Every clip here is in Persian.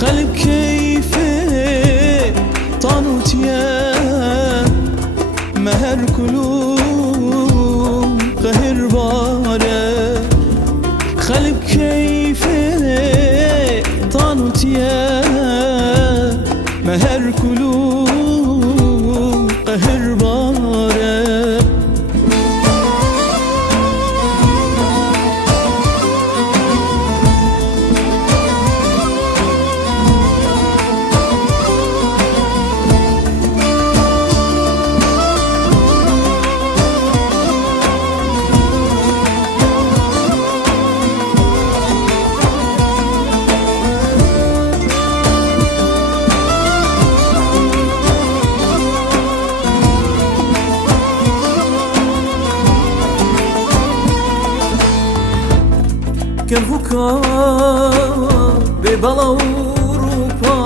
خلق كيفي طانوت يا مهر كلوم قهر باره خلق كيفي طانوت يا مهر كلوم قهر باره كفوكا ببلا أوروبا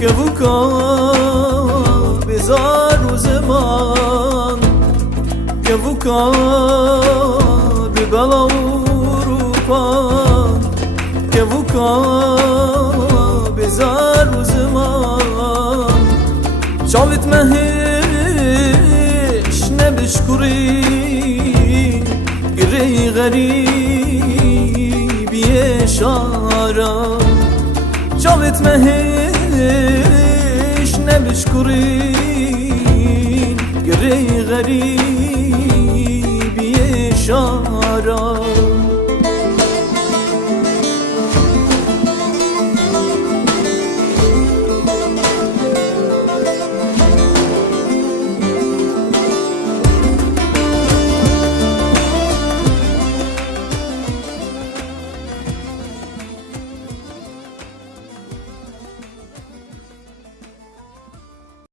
كفوكا بزار وزمان كفوكا ببلا أوروبا كفوكا بزار وزمان شافت مهش نبشكري گری غریب اشاره شاوت مهش نبشکرین گری غریب